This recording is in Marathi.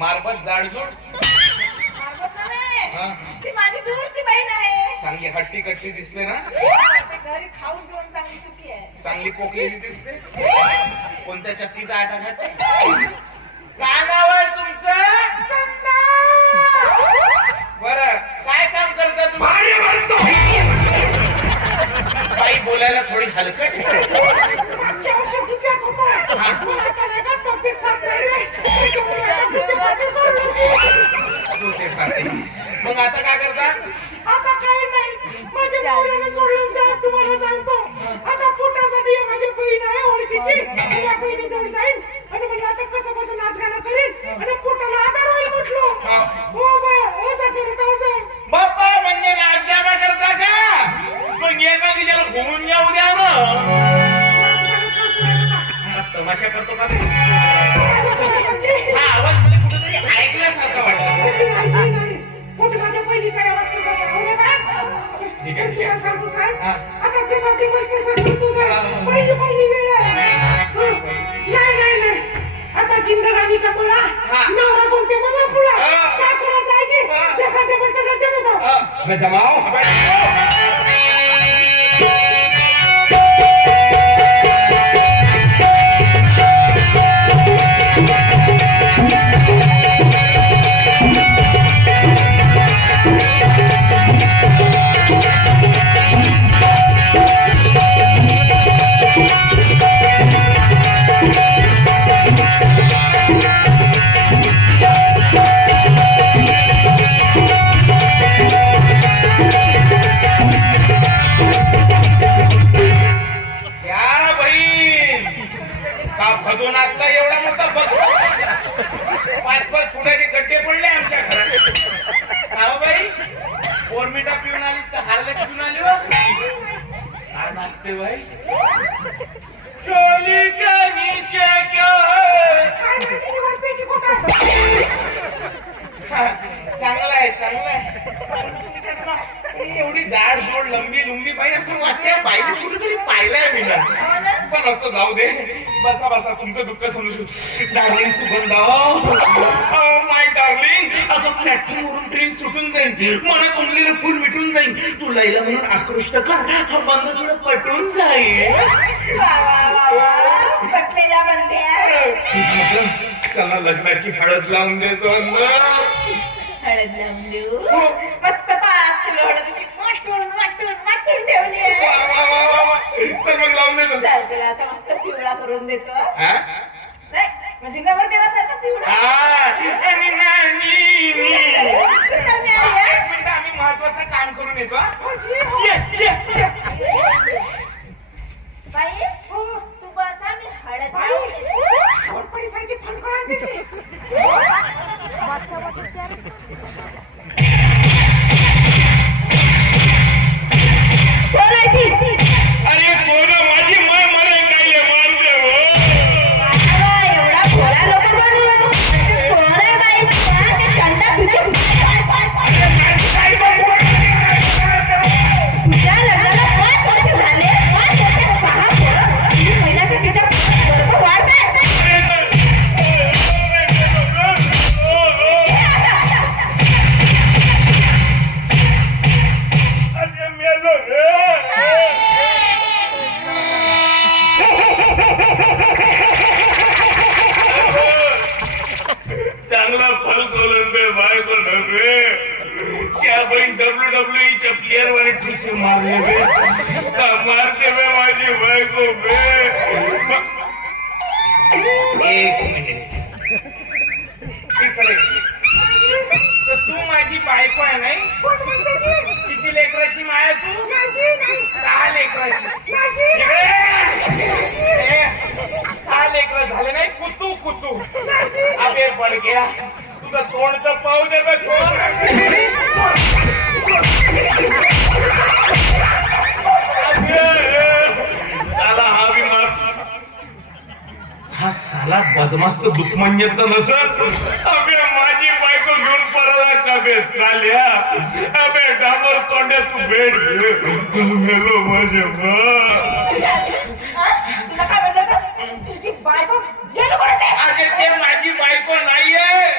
मारबत जाडजूड मारबत नव्हे. ती माझी दूरची बहीण आहे. चांगली हट्टी कट्टी दिसते ना? ते घरी खाऊन पिऊन चांगली चुकी आहे. चांगली पोकलेली दिसते. कोणत्या चक्कीचा आटा खाते? काय नाव आहे तुमचं बर. काय काम करता तुम्ही? बाई बोलायला थोडी हलकट मग आता काय करता? आता काही नाही. माझ्या नवऱ्याने सोडलं साहेब तुम्हाला सांगतो. आता पोटासाठी हे माझी बहीण आहे ओळखीची. आणि या बहिणीजवळ जाईन आणि म्हणलं आता कसं कसं नाच गाणं करीन आणि पोटाला आधार होईल म्हटलो. हा. हो बाय असं करत आहो साहेब बाप्पा म्हणजे नाचगाणं करता का? मग एका दिवसाला घुमून जाऊ द्या ना. तमाशा करतो का. हा आवाज मला कुठेतरी ऐकल्यासारखा वाटला माझ्या बहिणीचा आवाज तसाच आहे. ना, बाय? ठीक आहे, ठीक तुला आहे. सांगतो साहेब. आता जसाची बोलते सगळं तू साहेब पहिली पहिली वेळ आहे हं. नाही नाही नाही आता जिंदगानीचा मुला हा. नवरा बोलते मला पुढा. काय करायचं आहे की. जसाचे म्हणते तसाचे म्हणतो का असला एवढा मोठा भदो पाच पाच फुटाचे गड्डे पडले आमच्या घरात. का हो बाई बोरमिटा पिऊन आलीस तर हारले पिऊन आली हो नाचते बाई. चोली के नीचे चांगला आहे चांगला आहे. एवढी जाड जोड लंबी लुंबी बाई असं वाटते पाहिजे कुठेतरी पाहिलंय मी ना पण असं जाऊ दे. बसा बसा. तुमचं दुःख समजू डार्लिंग सुगंधा. माय डार्लिंग अगं प्लॅटफॉर्म वरून ट्रेन सुटून जाईल मला कोंबलेलं फुल मिटून जाईल तू लैला म्हणून आकृष्ट कर. हा बंद तुला पटून जाईल. चला लग्नाची हळद लावून दे हळद लावून देऊ. मस्त पाच किलो हळद वाटून वाटून ठेवली आहे. चल मग लावून दे चल. चालतं आता मस्त पिवळा करून देतो हा? नाही, म्हणजे नवरदेवासारखा पिवळा हा, आणि नानी, नी. तर मी आली आहे. एक मिनिट आम्ही महत्वाचं काम करून येतो हा? हो. ये, ये, ये. बाई हो तू बसा मी हळद बाई, लावून येते. घोरपडीसारखी फणकळा देते. बायको एक मिनिट. तू माझी बायको आहे नाही? किती लेकराची माया तू. सहा लेकराची सहा लेकर झाले नाही? कुतू कुतू अबे पड गया तुझं तोंड तर पाहू दे बे मला बदमास्त दुःख म्हणजे तर नसत अबे माझी बायको घेऊन परवा काबे चाल्या. अबे डांबर तोंड्या तू भेट गेलो माझे तुझी बायको ते माझी बायको नाहीये.